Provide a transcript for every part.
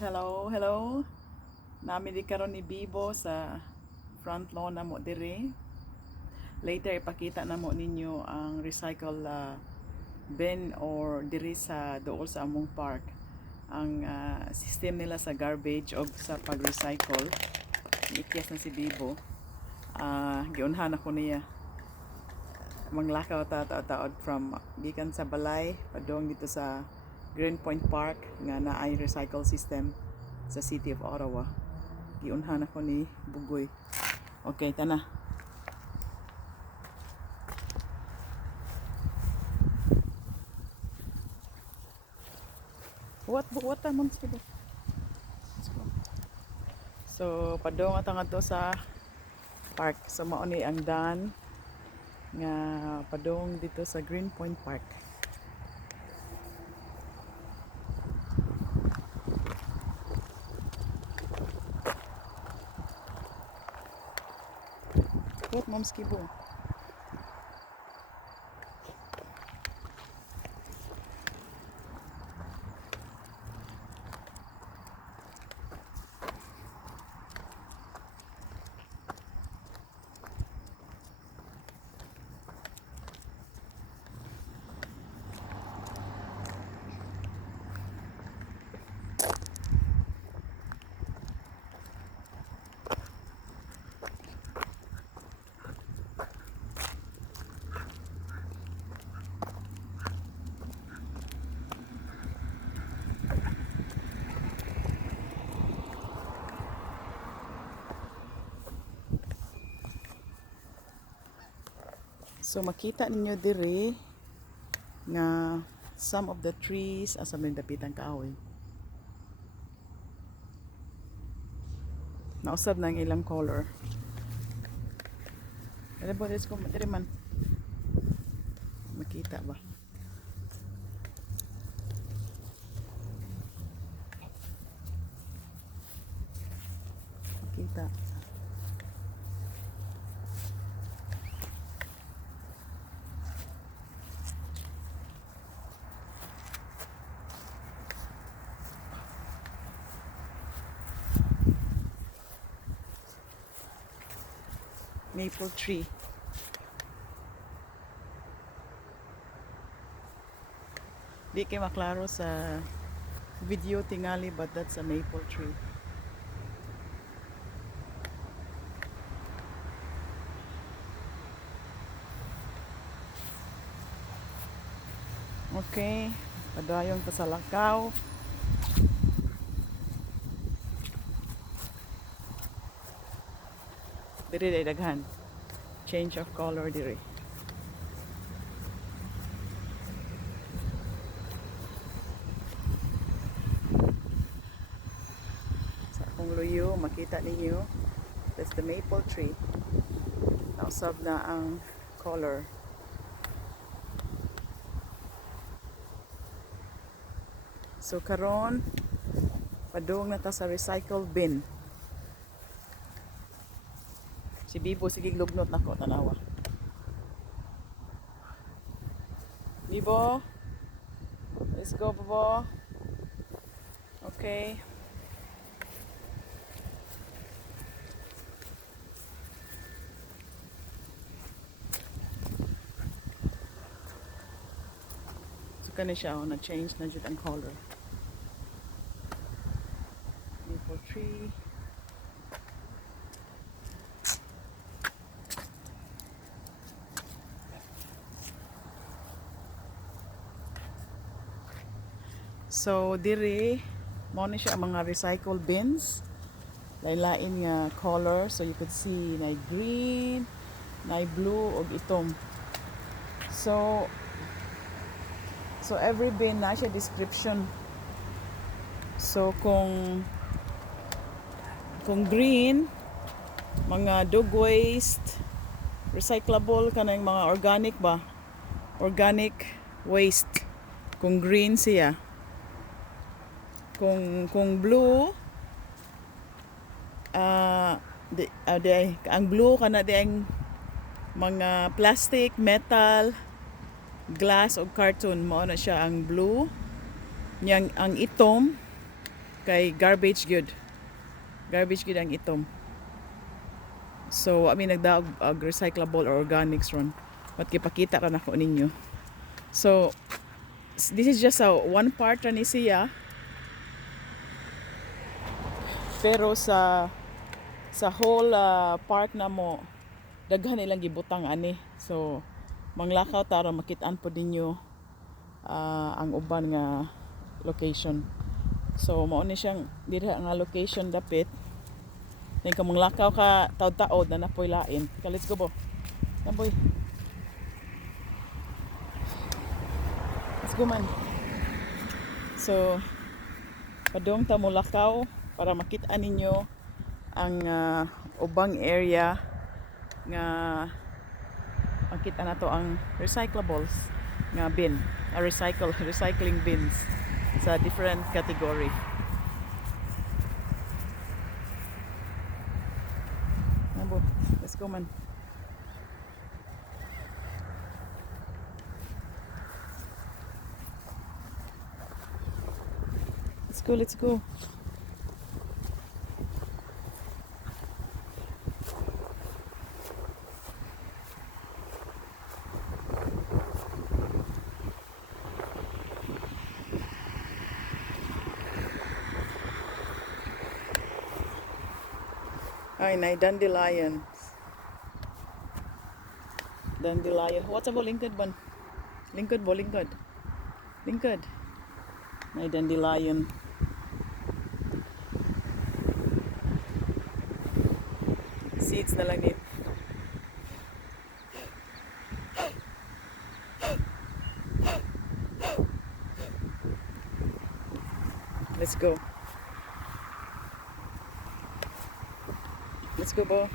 Hello, hello. Nami di karon ni Bibo sa front lawn na mo dire. Later ipakita na mo ninyo ang recycle bin or diri sa dool sa among park. Ang system nila sa garbage o sa pag-recycle. Ikyas na si Bibo. Giunhan ako niya. Manglakaw taod from gikan sa balay padong dito sa Greenpoint Park nga naay recycle system sa City of Ottawa. Giunhan ako ni Bugoy. Okay, tana. What mo sige. So, padong atang ato sa park. So, mao ni ang dan nga padong dito sa Greenpoint Park. What mom's kibo? So makita ninyo dire nga some of the trees asa may dapitan kahoy. Nausab na ang ilang color. Ano ba ko dire man? Makita ba? Makita. Maple tree. Di kay maklaro sa video tingali but that's a maple tree. Okay, padayon ta sa lakaw. Diri day daghan. Change of color diri. Sa akong luyo, makita ninyo. That's the maple tree. Nausab na ang color. So karon padung na ta sa recycle bin. Si Bibo sige lugnot nako tanawa. Bibo. Let's go, Bibo. Okay. So kani siya na-change na jud ang color. Maple tree. So diri mo ni siya ang mga recycle bins. Lain-lain nga color, so you could see na green, na blue ug itom. So every bin na siya description. So kung green, mga dog waste, recyclable kanang mga organic ba? Organic waste. Kung green siya. Kung blue, ang blue kana di ang mga plastic, metal, glass o carton, mao na siya ang blue. Yang ang itom Kay garbage good. Garbage good ang itom. So, nagdaog recyclable or organics ron. But kipakita ra nako ninyo. So, this is just a one part ra ni siya. Pero sa whole part na mo, daghan nilang gibutang ani. So, manglakaw tara makitaan po ninyo ang uban nga location. So, mao ni siyang dira nga location dapit. Then kung manglakaw ka taod-taod na napoy lain. Let's go po. Napoy. Let's go man. So, padong ta mo lakaw para makita ninyo ang ubang area nga makita na to ang recyclables nga bin, recycling bins sa different category. Nabo, let's go man. Let's go. Ay, dandelion. Dandelion. What's about lingkod ban? Lingkod. May dandelion. Seeds na lang din. Let's go. Let's go, Bo.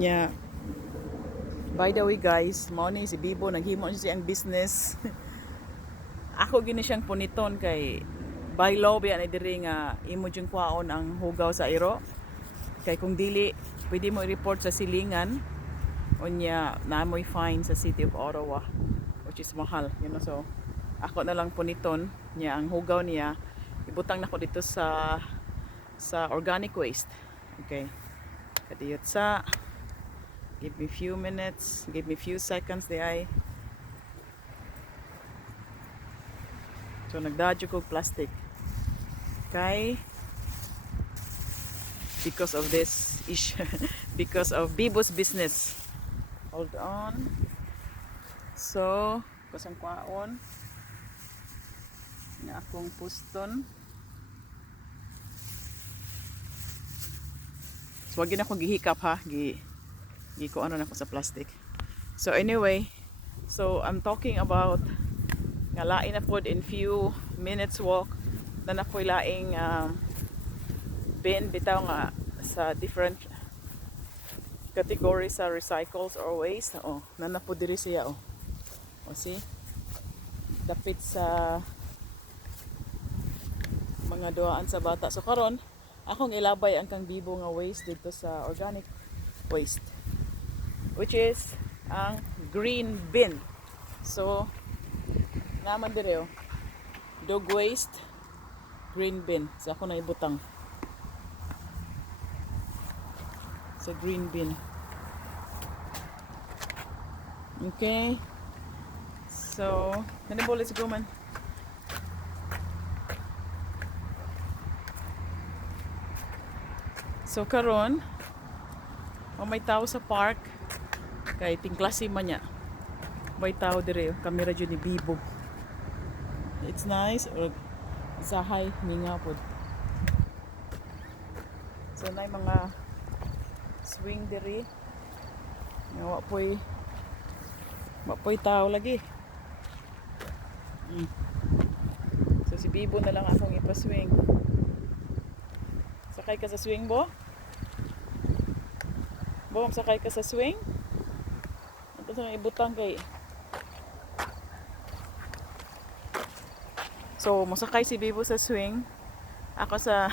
Yeah. By the way guys, mao ni si Bibo naghimo siya ang business. Ako gini siyang puniton kay by law biya ni diri nga imo jung kwaon ang hugaw sa iro. Kay kung dili, pwede mo i-report sa silingan unya na mo'y fine sa City of Ottawa, which is mahal, so ako na lang puniton niya ang hugaw niya ibutang nako dito sa organic waste. Okay, kadiyot sa give me few minutes, give me few seconds di ay. So nagdadyo ko plastic kay because of this issue because of Bibo's business. Hold on. So kusang kwaon na akong puston. So wag na akong gihikap ha, ko ano na ko sa plastic. So anyway, so I'm talking about nga lain na pod in few minutes walk na nakoy laing bin bitaw nga sa different categories sa recycles or waste. Na po diri siya see, dapit sa mga duaan sa bata. So karon akong ilabay ang kang Bibo nga waste dito sa organic waste, which is ang green bin. So naman dire dog waste, green bin. So ako na ibutang sa green bin. Okay, so nandibo, let's go man. So karon May tao sa park. Kay tingklase man niya. May tao dire. Kamera dyan ni Bibo. It's nice. Or sahay. Minga po. So na mga swing dire. Wapoy tao lagi. So si Bibo na lang akong ipaswing. Sakay ka sa swing, Bo? Bo, sakay ka sa swing? Ito sa ibutang kay. So, masakay si Bibo sa swing. Ako sa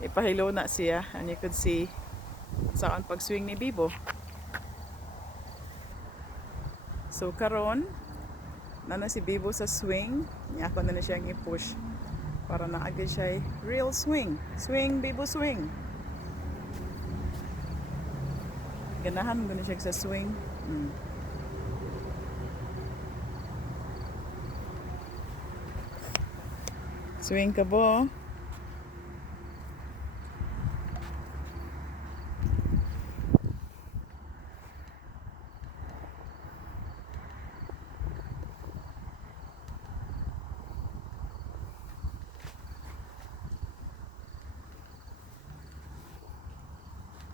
ipahilo na siya. And you could see saan pag-swing ni Bibo. So, karon na si Bibo sa swing. Niya ako na siyang i-push. Para naagad siya real swing. Swing, Bibo, swing. Ganahan mo na siya sa swing. Swing ka, Bo.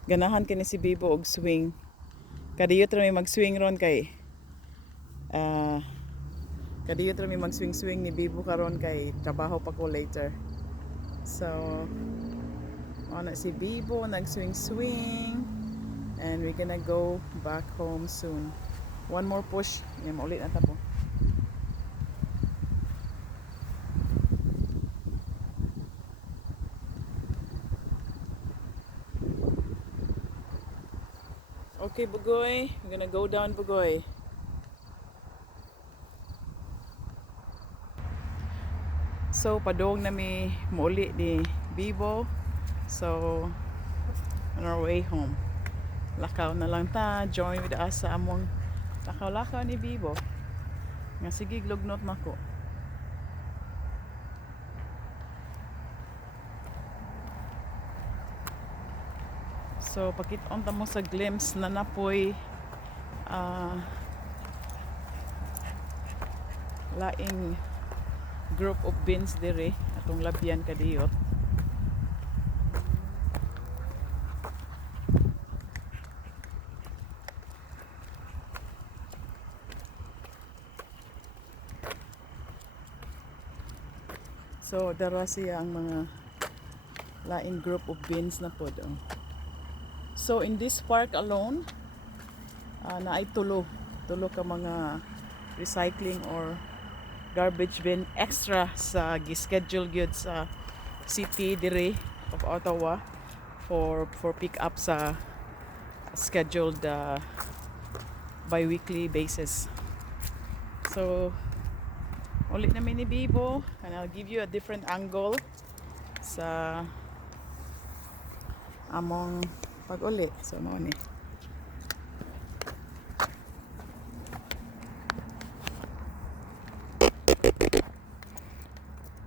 Ganahan kini si Bibo og swing. Kadiyot ra may mag-swing ron kay kadiyot ra may mag-swing ni Bibo karon kay trabaho pa ko later. So ana si Bibo nag-swing and we're gonna go back home soon. One more push. Yan maulit na ta po. Okay, Bugoy. We're gonna go down, Bugoy. So, padong na mi mauli ni Bibo. So, on our way home. Lakaw na lang ta. Join with us sa among lakaw-lakaw ni Bibo. Nga sige, glugnot na ko. So, pakit-on ta mo sa glimpse na napoy laing group of beans dire atong labyan kadiyot. So, dara siya ang mga laing group of beans na pod. So in this park alone, na ay tulo ka mga recycling or garbage bin extra sa gi-schedule gyud sa city dire of Ottawa for pick up sa scheduled bi-weekly basis. So ulit namin ni Bibo and I'll give you a different angle sa among pag-uli. So, mo ni.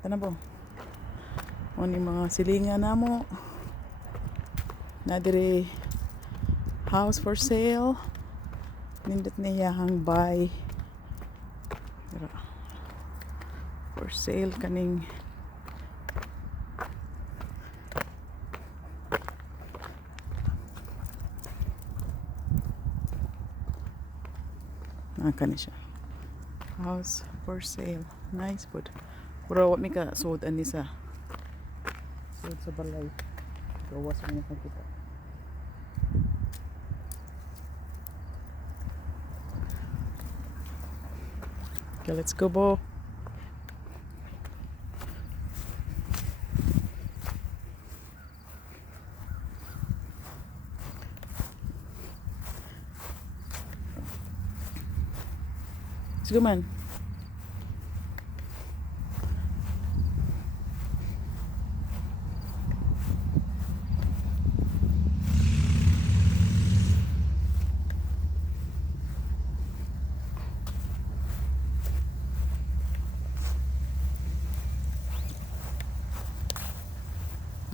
Tana po. Mo ni mga silingan na mo. Na diri house for sale. Nindot niya hang buy. For sale kaning kani siya. House for sale. Nice pod. Pero wa mi ka suod ani sa suod sa balay. Gawas mo na kita. Okay, let's go, Bo. Let's go, man.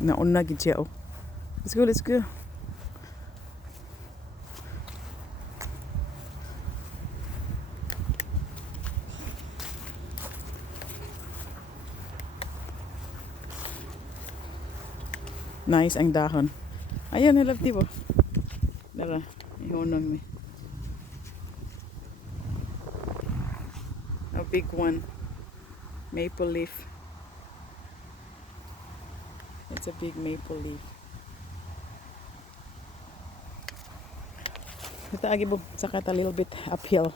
Nauna gid siya, oh. Let's go, let's go. Nice ang dahon. Ayun, nilab tibo. Dara, ihunong mi. A big one. Maple leaf. It's a big maple leaf. Ito agibo, saka a little bit uphill.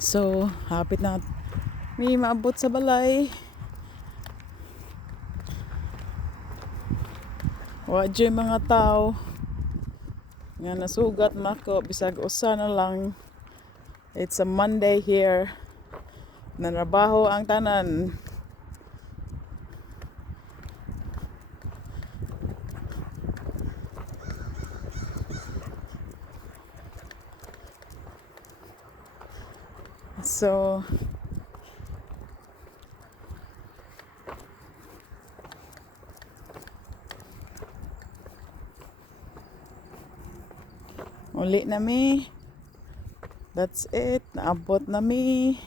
So, hapit na may maabot sa balay. Wadyo yung mga tao nga nasugat nako bisag usa na lang. It's a Monday here. Nanrabaho ang tanan. So, uli na mi. That's it. Naabot na mi.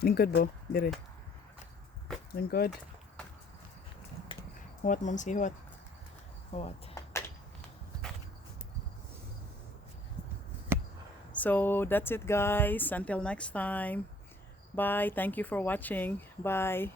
Lingkod bo, dire. Lingkod. What, Mamsi? What? What? So, that's it guys. Until next time. Bye. Thank you for watching. Bye.